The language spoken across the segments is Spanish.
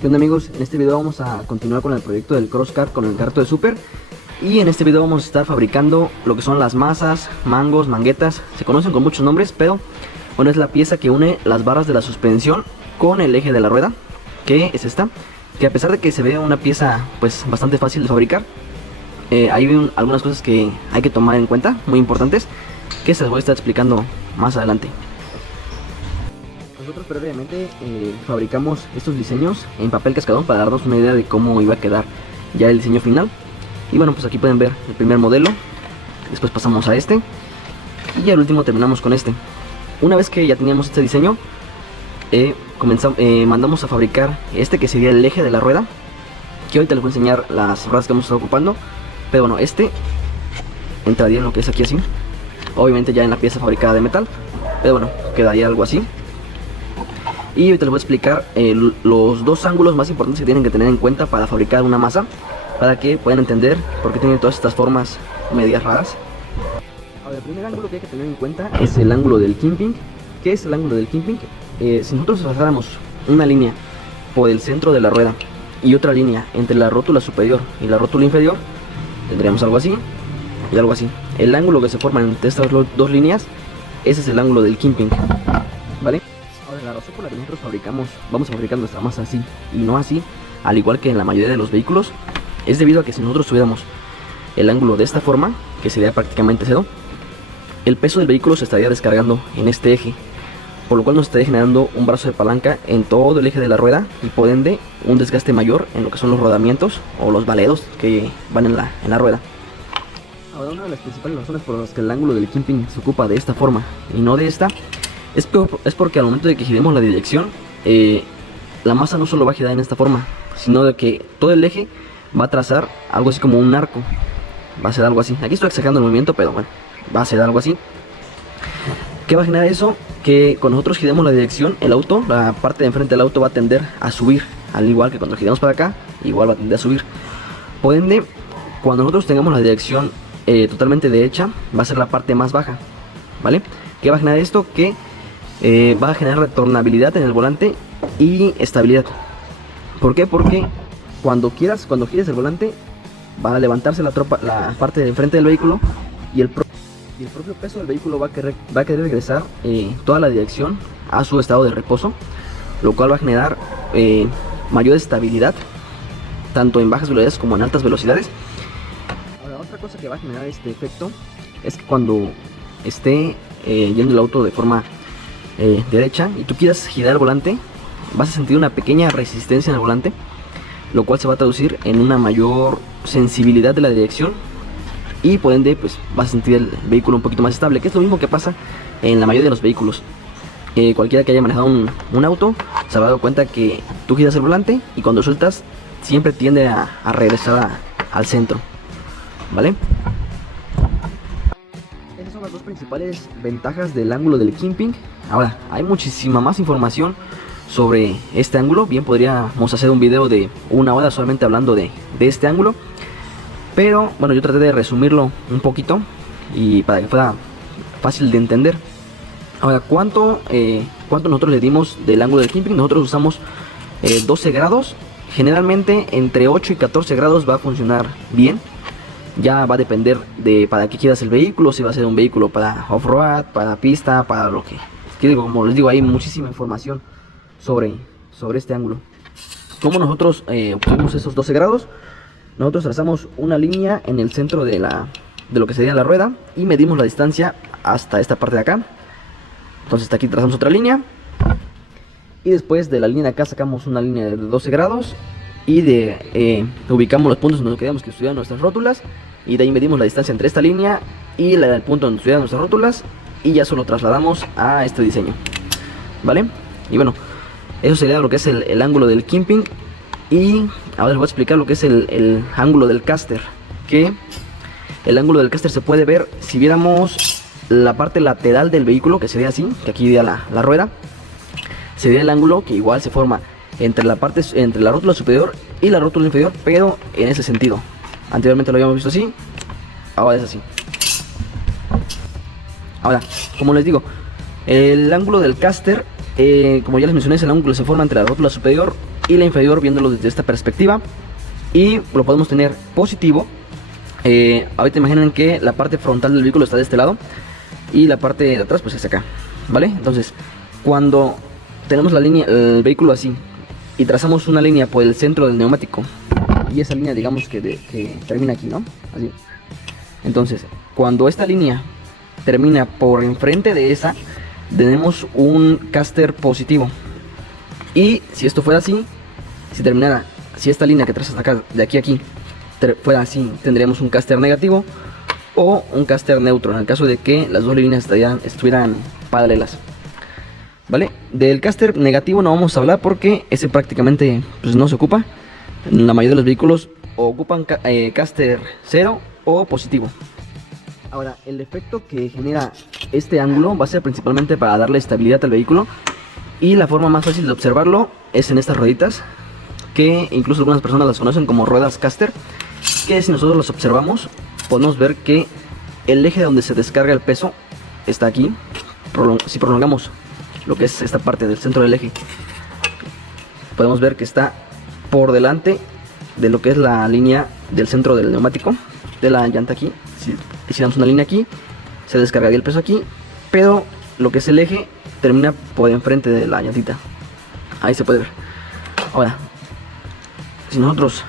¿Qué onda, amigos? En este video vamos a continuar con el proyecto del Crosscar con el carro de Super. Y en este video vamos a estar fabricando lo que son las masas, mangos, manguetas. Se conocen con muchos nombres, pero bueno, es la pieza que une las barras de la suspensión con el eje de la rueda, que es esta. Que a pesar de que se ve una pieza pues bastante fácil de fabricar, hay algunas cosas que hay que tomar en cuenta, muy importantes, que se las voy a estar explicando más adelante. Nosotros previamente fabricamos estos diseños en papel cascadón para darnos una idea de cómo iba a quedar ya el diseño final. Y bueno, pues aquí pueden ver el primer modelo, después pasamos a este y al último terminamos con este. Una vez que ya teníamos este diseño, mandamos a fabricar este que sería el eje de la rueda, que ahorita les voy a enseñar las ruedas que hemos estado ocupando. Pero bueno, este entraría en lo que es aquí así, obviamente ya en la pieza fabricada de metal, pero bueno, quedaría algo así. Y ahorita les voy a explicar los dos ángulos más importantes que tienen que tener en cuenta para fabricar una masa, para que puedan entender por qué tienen todas estas formas medias raras. Ahora, el primer ángulo que hay que tener en cuenta es el ángulo del kimping. ¿Qué es el ángulo del kimping? Si nosotros trazáramos una línea por el centro de la rueda y otra línea entre la rótula superior y la rótula inferior, tendríamos algo así y algo así. El ángulo que se forma entre estas dos líneas, ese es el ángulo del kimping, ¿vale? Ahora, la razón por la que nosotros vamos a fabricar nuestra masa así y no así, al igual que en la mayoría de los vehículos, es debido a que si nosotros tuviéramos el ángulo de esta forma, que sería prácticamente cero, el peso del vehículo se estaría descargando en este eje, por lo cual nos estaría generando un brazo de palanca en todo el eje de la rueda y por ende un desgaste mayor en lo que son los rodamientos o los valeros que van en la rueda. Ahora, una de las principales razones por las que el ángulo del kimping se ocupa de esta forma y no de esta es porque al momento de que giremos la dirección, la masa no solo va a girar en esta forma, sino de que todo el eje va a trazar algo así como un arco. Va a ser algo así. Aquí estoy exagerando el movimiento, pero bueno, va a ser algo así. ¿Qué va a generar eso? Que cuando nosotros giremos la dirección, el auto, la parte de enfrente del auto va a tender a subir, al igual que cuando giremos para acá, igual va a tender a subir. Por ende, cuando nosotros tengamos la dirección totalmente derecha, va a ser la parte más baja, ¿vale? ¿Qué va a generar esto? Que va a generar retornabilidad en el volante y estabilidad. ¿Por qué? Porque cuando gires el volante, va a levantarse la parte de enfrente del vehículo y el propio peso del vehículo va a querer regresar toda la dirección a su estado de reposo, lo cual va a generar mayor estabilidad tanto en bajas velocidades como en altas velocidades. Ahora, otra cosa que va a generar este efecto es que cuando esté yendo el auto de forma derecha y tú quieras girar el volante, vas a sentir una pequeña resistencia en el volante, lo cual se va a traducir en una mayor sensibilidad de la dirección y por ende pues vas a sentir el vehículo un poquito más estable, que es lo mismo que pasa en la mayoría de los vehículos. Cualquiera que haya manejado un auto se habrá dado cuenta que tú giras el volante y cuando sueltas siempre tiende a regresar al centro, ¿vale? Esas son las dos principales ventajas del ángulo del kimping. Ahora, hay muchísima más información sobre este ángulo. Bien, podríamos hacer un video de una hora solamente hablando de este ángulo, pero bueno, yo traté de resumirlo un poquito y para que fuera fácil de entender. Ahora, ¿cuánto nosotros le dimos del ángulo del kimping? Nosotros usamos 12 grados. Generalmente entre 8 y 14 grados va a funcionar bien. Ya va a depender de para qué quieras el vehículo, si va a ser un vehículo para off-road, para pista, para lo que como les digo, hay muchísima información sobre este ángulo. Como nosotros obtuvimos esos 12 grados, nosotros trazamos una línea en el centro de lo que sería la rueda y medimos la distancia hasta esta parte de acá. Entonces aquí trazamos otra línea y después de la línea de acá sacamos una línea de 12 grados y ubicamos los puntos donde queríamos que estuvieran nuestras rótulas y de ahí medimos la distancia entre esta línea y el punto donde estuvieran nuestras rótulas y ya solo trasladamos a este diseño, ¿vale? Y bueno, eso sería lo que es el ángulo del kimping. Y ahora les voy a explicar lo que es el ángulo del caster. Que el ángulo del caster se puede ver si viéramos la parte lateral del vehículo, que sería así, que aquí iría la rueda. Sería el ángulo que igual se forma entre la rótula superior y la rótula inferior, pero en ese sentido. Anteriormente lo habíamos visto así, ahora es así. Ahora, como les digo, el ángulo del caster, como ya les mencioné, es el ángulo que se forma entre la rótula superior y la inferior viéndolo desde esta perspectiva, y lo podemos tener positivo. Ahorita imaginen que la parte frontal del vehículo está de este lado y la parte de atrás pues es acá, ¿vale? Entonces cuando tenemos la línea, el vehículo así, y trazamos una línea por el centro del neumático, y esa línea digamos que termina aquí, ¿no? Así. Entonces cuando esta línea termina por enfrente de esa, tenemos un caster positivo. Y si esto fuera así, si terminara, si esta línea que trazas acá, de aquí a aquí, fuera así, tendríamos un caster negativo o un caster neutro, en el caso de que las dos líneas estuvieran paralelas, ¿vale? Del caster negativo no vamos a hablar porque ese prácticamente pues no se ocupa. La mayoría de los vehículos ocupan caster 0 o positivo. Ahora, el efecto que genera este ángulo va a ser principalmente para darle estabilidad al vehículo, y la forma más fácil de observarlo es en estas rueditas, que incluso algunas personas las conocen como ruedas caster, que si nosotros las observamos podemos ver que el eje donde se descarga el peso está aquí. Si prolongamos lo que es esta parte del centro del eje, podemos ver que está por delante de lo que es la línea del centro del neumático, de la llanta aquí. Si hiciéramos una línea aquí, se descargaría el peso aquí, pero lo que es el eje termina por enfrente de la llantita. Ahí se puede ver. Ahora, si nosotros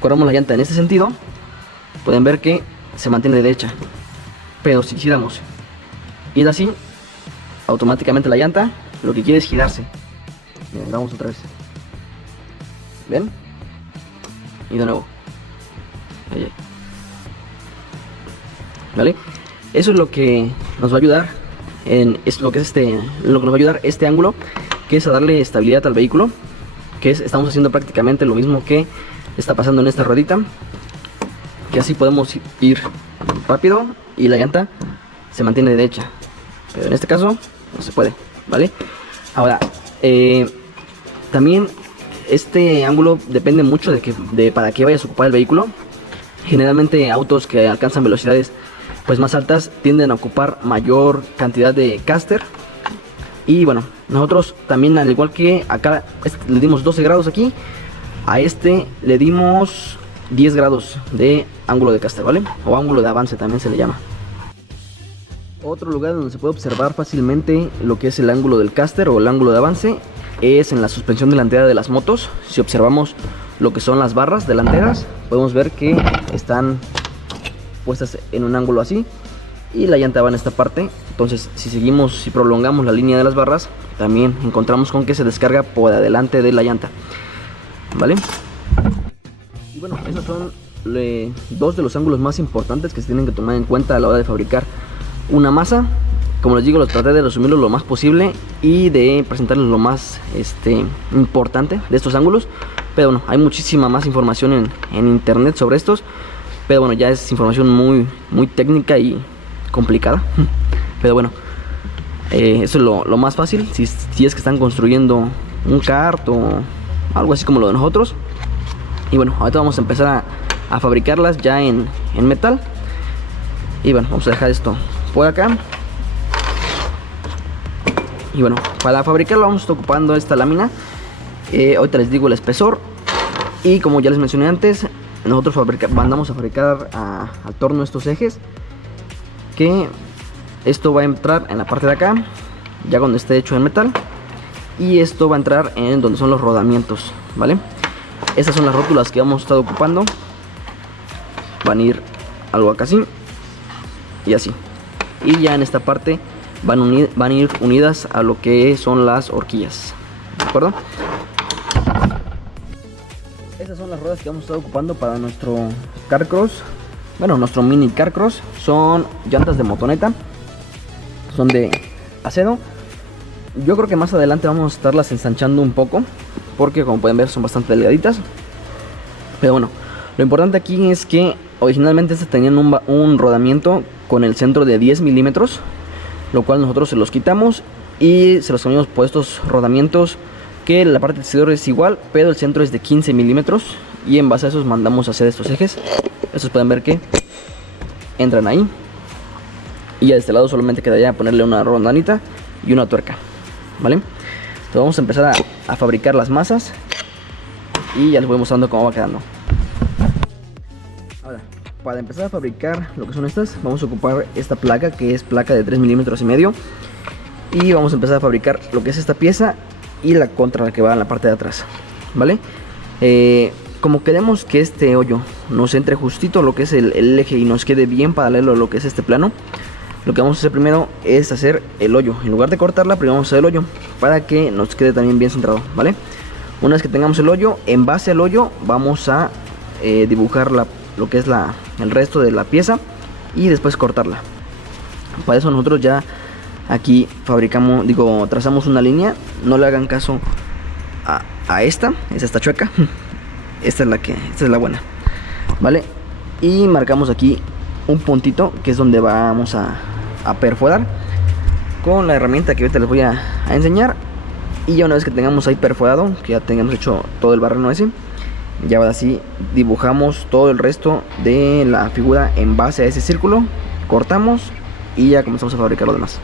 corremos la llanta en este sentido, pueden ver que se mantiene derecha. Pero si quisiéramos ir así, automáticamente la llanta lo que quiere es girarse. Miren, vamos otra vez. ¿Ven? Y de nuevo. Ahí. ¿Vale? Eso es lo que nos va a ayudar lo que nos va a ayudar este ángulo, que es a darle estabilidad al vehículo, que estamos haciendo prácticamente lo mismo que está pasando en esta ruedita, que así podemos ir rápido y la llanta se mantiene derecha, pero en este caso no se puede, ¿vale? Ahora, también este ángulo depende mucho de para qué vayas a ocupar el vehículo. Generalmente autos que alcanzan velocidades pues más altas tienden a ocupar mayor cantidad de caster. Y bueno, nosotros también, al igual que acá le dimos 12 grados aquí, a este le dimos 10 grados de ángulo de caster, ¿vale? O ángulo de avance también se le llama. Otro lugar donde se puede observar fácilmente lo que es el ángulo del caster o el ángulo de avance es en la suspensión delantera de las motos. Si observamos lo que son las barras delanteras, podemos ver que están puestas en un ángulo así y la llanta va en esta parte. Entonces si prolongamos la línea de las barras, también encontramos con que se descarga por adelante de la llanta, ¿vale? Y bueno, esos son dos de los ángulos más importantes que se tienen que tomar en cuenta a la hora de fabricar una masa. Como les digo, los traté de resumirlo lo más posible y de presentarles lo más importante de estos ángulos. Pero bueno, hay muchísima más información en internet sobre estos. Pero bueno, ya es información muy técnica y complicada. Pero bueno, eso es lo más fácil. Si es que están construyendo un kart o algo así como lo de nosotros. Y bueno, ahorita vamos a empezar a fabricarlas ya en metal. Y bueno, vamos a dejar esto por acá. Y bueno, para fabricarlo vamos a estar ocupando esta lámina. Ahorita les digo el espesor. Y como ya les mencioné antes, nosotros mandamos a fabricar al torno estos ejes, que esto va a entrar en la parte de acá ya cuando esté hecho en metal, y esto va a entrar en donde son los rodamientos, ¿vale? Estas son las rótulas que vamos a estar ocupando. Van a ir algo acá así y así, y ya en esta parte van a ir unidas a lo que son las horquillas, ¿de acuerdo? Estas son las ruedas que vamos a estar ocupando para nuestro Carcross. Bueno, nuestro mini Carcross. Son llantas de motoneta, son de acero. Yo creo que más adelante vamos a estarlas ensanchando un poco, porque como pueden ver son bastante delgaditas. Pero bueno, lo importante aquí es que originalmente estas tenían un rodamiento con el centro de 10 milímetros, lo cual nosotros se los quitamos y se los cambiamos por estos rodamientos que la parte exterior es igual, pero el centro es de 15 milímetros, y en base a esos mandamos a hacer estos ejes. Estos pueden ver que entran ahí, y ya de este lado solamente quedaría ponerle una rondanita y una tuerca, ¿vale? Entonces vamos a empezar a fabricar las masas y ya les voy mostrando cómo va quedando. Ahora, para empezar a fabricar lo que son estas, vamos a ocupar esta placa, que es placa de 3 milímetros y medio, y vamos a empezar a fabricar lo que es esta pieza y la contra, la que va en la parte de atrás, ¿vale? Como queremos que este hoyo nos entre justito lo que es el eje y nos quede bien paralelo a lo que es este plano, lo que vamos a hacer primero es hacer el hoyo. En lugar de cortarla, primero vamos a hacer el hoyo para que nos quede también bien centrado, ¿vale? Una vez que tengamos el hoyo, en base al hoyo vamos a dibujar lo que es el resto de la pieza y después cortarla. Para eso nosotros ya aquí trazamos una línea. No le hagan caso a esta, esta chueca. Esta es la buena, ¿vale? Y marcamos aquí un puntito que es donde vamos a perforar con la herramienta que ahorita les voy a enseñar. Y ya una vez que tengamos ahí perforado, que ya tengamos hecho todo el barreno ese, ya ahora sí dibujamos todo el resto de la figura en base a ese círculo, cortamos y ya comenzamos a fabricar lo demás.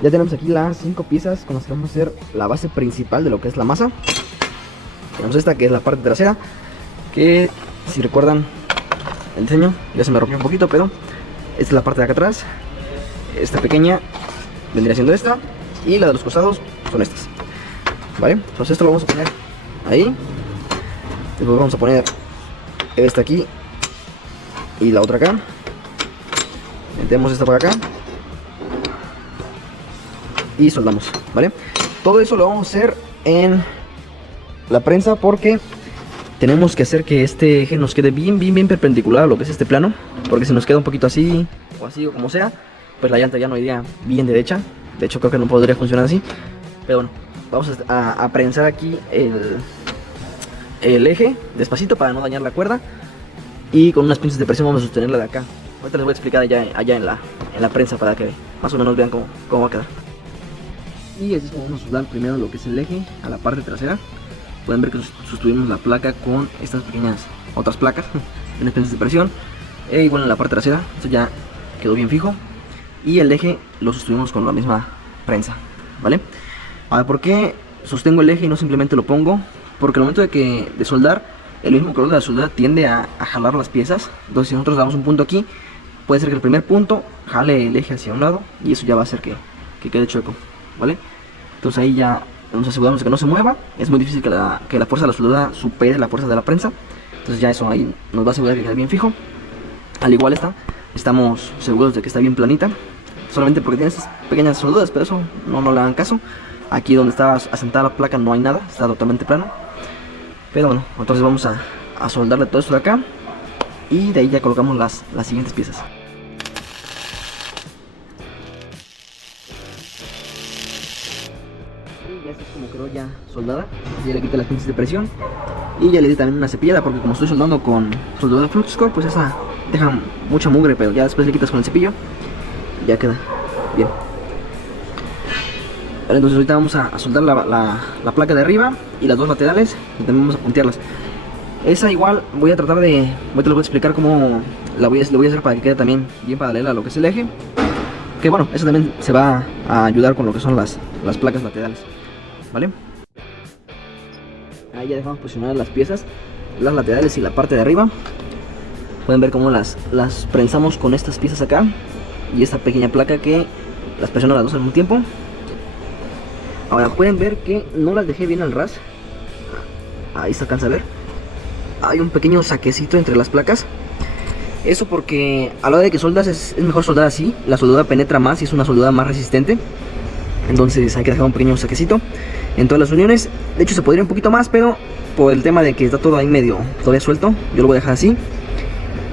Ya tenemos aquí las 5 piezas con las que vamos a hacer la base principal de lo que es la masa. Tenemos esta que es la parte trasera, que si recuerdan el diseño, ya se me rompió un poquito, pero esta es la parte de acá atrás. Esta pequeña vendría siendo esta, y la de los costados son estas, ¿vale? Entonces esto lo vamos a poner ahí. Después vamos a poner esta aquí y la otra acá. Metemos esta por acá y soldamos, ¿vale? Todo eso lo vamos a hacer en la prensa porque tenemos que hacer que este eje nos quede bien perpendicular a lo que es este plano, porque si nos queda un poquito así o como sea, pues la llanta ya no iría bien derecha. De hecho creo que no podría funcionar así, pero bueno, vamos a prensar aquí el eje despacito para no dañar la cuerda, y con unas pinzas de presión vamos a sostenerla de acá. Ahorita les voy a explicar allá en la prensa para que más o menos vean cómo va a quedar. Y así es como vamos a soldar primero lo que es el eje a la parte trasera. Pueden ver que sostuvimos la placa con estas pequeñas otras placas en las pinzas de presión. Y bueno, en la parte trasera esto ya quedó bien fijo. Y el eje lo sostuvimos con la misma prensa, ¿vale? Ahora, ¿por qué sostengo el eje y no simplemente lo pongo? Porque al momento de soldar, el mismo calor de la soldadura tiende a jalar las piezas. Entonces si nosotros damos un punto aquí, puede ser que el primer punto jale el eje hacia un lado, y eso ya va a hacer que quede chueco, ¿vale? Entonces ahí ya nos aseguramos de que no se mueva. Es muy difícil que la fuerza de la soldadura supere la fuerza de la prensa. Entonces ya eso ahí nos va a asegurar que quede bien fijo. Al igual estamos seguros de que está bien planita, solamente porque tiene estas pequeñas soldaduras, pero eso no le hagan caso. Aquí donde está asentada la placa no hay nada, está totalmente plano. Pero bueno, entonces vamos a soldarle todo esto de acá, y de ahí ya colocamos las siguientes piezas. Ya está como quedó ya soldada. Ya le quité las pinzas de presión y ya le di también una cepillada, porque como estoy soldando con soldadura Fluxcore, pues esa deja mucha mugre, pero ya después le quitas con el cepillo y ya queda bien. Vale, entonces ahorita vamos a soldar la placa de arriba y las dos laterales, y también vamos a puntearlas. Esa igual voy a tratar de... Ahorita les voy a explicar cómo le voy a hacer para que quede también bien paralela a lo que es el eje. Que bueno, eso también se va a ayudar con lo que son las placas laterales, ¿vale? Ahí ya dejamos posicionar las piezas, las laterales y la parte de arriba. Pueden ver cómo las prensamos con estas piezas acá y esta pequeña placa que las presiono las dos al mismo tiempo. Ahora pueden ver que no las dejé bien al ras. Ahí se alcanza a ver. Hay un pequeño saquecito entre las placas. Eso porque a la hora de que soldas es mejor soldar así. La soldadura penetra más y es una soldadura más resistente. Entonces hay que dejar un pequeño saquecito en todas las uniones. De hecho se podría un poquito más, pero por el tema de que está todo ahí medio todavía suelto, yo lo voy a dejar así.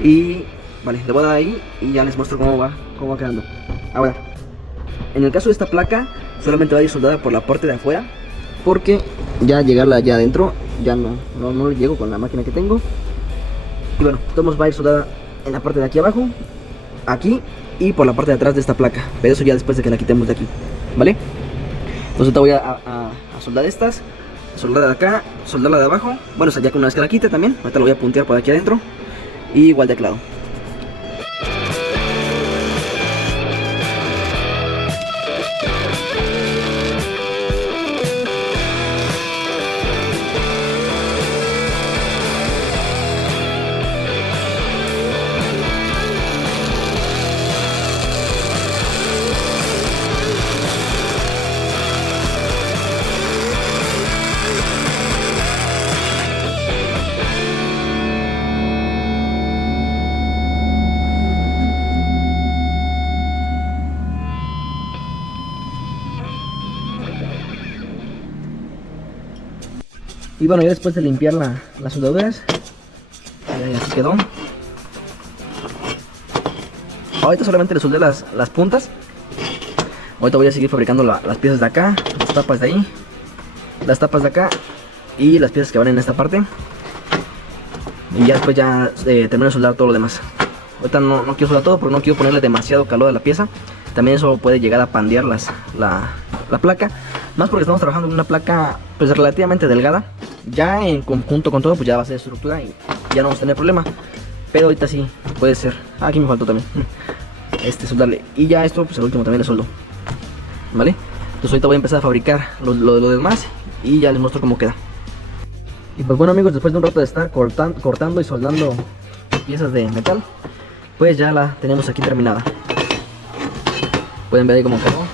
Y vale, le voy a dar ahí y ya les muestro cómo va quedando. Ahora, en el caso de esta placa solamente va a ir soldada por la parte de afuera, porque ya llegarla allá adentro. Ya no llego con la máquina que tengo. Y bueno, todos va a ir soldada en la parte de aquí abajo, aquí y por la parte de atrás de esta placa. Pero eso ya después de que la quitemos de aquí, ¿vale? Entonces ahorita voy a soldar estas, soldarla de acá, soldarla de abajo. Bueno, o sea, ya que una vez que la quite también, ahorita lo voy a puntear por aquí adentro. Y igual de aquel lado. Y bueno, ya después de limpiar las soldaduras, ya así quedó. Ahorita solamente le soldé las puntas. Ahorita voy a seguir fabricando las piezas de acá, las tapas de ahí, las tapas de acá y las piezas que van en esta parte. Y ya después ya termino de soldar todo lo demás. Ahorita no quiero soldar todo porque no quiero ponerle demasiado calor a la pieza. También eso puede llegar a pandear la placa. Más porque estamos trabajando en una placa pues relativamente delgada. Ya en conjunto con todo pues ya va a ser estructura y ya no vamos a tener problema. Pero ahorita sí puede ser. Aquí me faltó también soldarle. Y ya esto pues el último también le soldo, ¿vale? Entonces ahorita voy a empezar a fabricar lo demás y ya les muestro cómo queda. Y pues bueno amigos, después de un rato de estar cortando y soldando piezas de metal, pues ya la tenemos aquí terminada. Pueden ver ahí cómo quedó.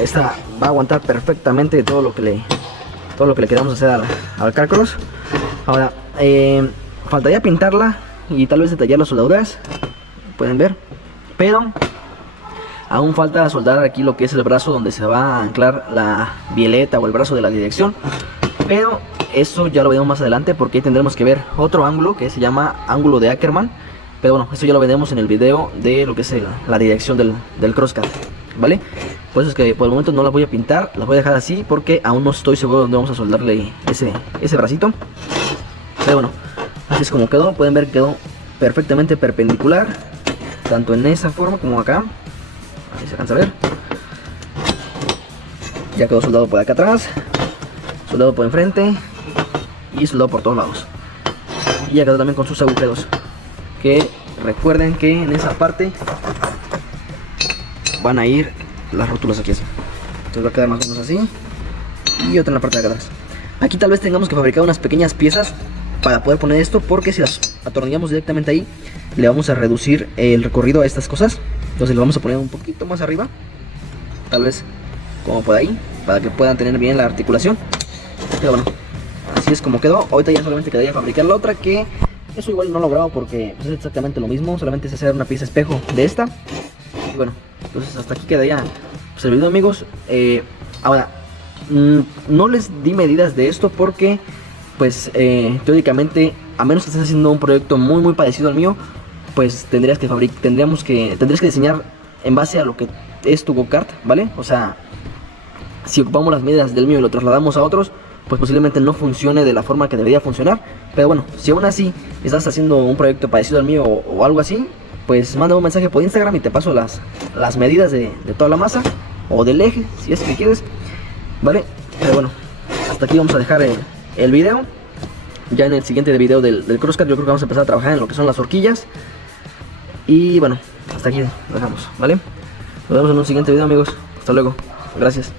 Esta va a aguantar perfectamente todo lo que le queramos hacer al Carcross. Ahora faltaría pintarla y tal vez detallar las soldaduras, pueden ver, pero aún falta soldar aquí lo que es el brazo donde se va a anclar la bieleta o el brazo de la dirección. Pero eso ya lo veremos más adelante porque ahí tendremos que ver otro ángulo que se llama ángulo de Ackerman. Pero bueno, eso ya lo veremos en el video de lo que es la dirección del Crosscat, ¿vale? Por eso es que por el momento no la voy a pintar, la voy a dejar así porque aún no estoy seguro dónde vamos a soldarle ese bracito. Pero bueno, así es como quedó. Pueden ver que quedó perfectamente perpendicular, tanto en esa forma como acá. Ahí se alcanza a ver. Ya quedó soldado por acá atrás, soldado por enfrente y soldado por todos lados. Y ya quedó también con sus agujeros, que recuerden que en esa parte van a ir las rótulas aquí así. Entonces va a quedar más o menos así. Y otra en la parte de acá atrás. Aquí tal vez tengamos que fabricar unas pequeñas piezas para poder poner esto, porque si las atornillamos directamente ahí le vamos a reducir el recorrido a estas cosas. Entonces le vamos a poner un poquito más arriba, tal vez como por ahí, para que puedan tener bien la articulación. Pero bueno, así es como quedó. Ahorita ya solamente quedaría fabricar la otra, que eso igual no lo grabo porque pues, es exactamente lo mismo, solamente es hacer una pieza espejo de esta. Y bueno, entonces hasta aquí quedaría pues, el video amigos. Ahora, no les di medidas de esto porque pues teóricamente, a menos que estés haciendo un proyecto muy parecido al mío, pues tendrías que diseñar en base a lo que es tu go-kart, ¿vale? O sea, si ocupamos las medidas del mío y lo trasladamos a otros, pues posiblemente no funcione de la forma que debería funcionar. Pero bueno, si aún así estás haciendo un proyecto parecido al mío o algo así, pues manda un mensaje por Instagram y te paso las medidas de toda la masa o del eje, si es que quieres, ¿vale? Pero bueno, hasta aquí vamos a dejar el video. Ya en el siguiente video del Crosscat yo creo que vamos a empezar a trabajar en lo que son las horquillas. Y bueno, hasta aquí lo dejamos, ¿vale? Nos vemos en un siguiente video amigos. Hasta luego, gracias.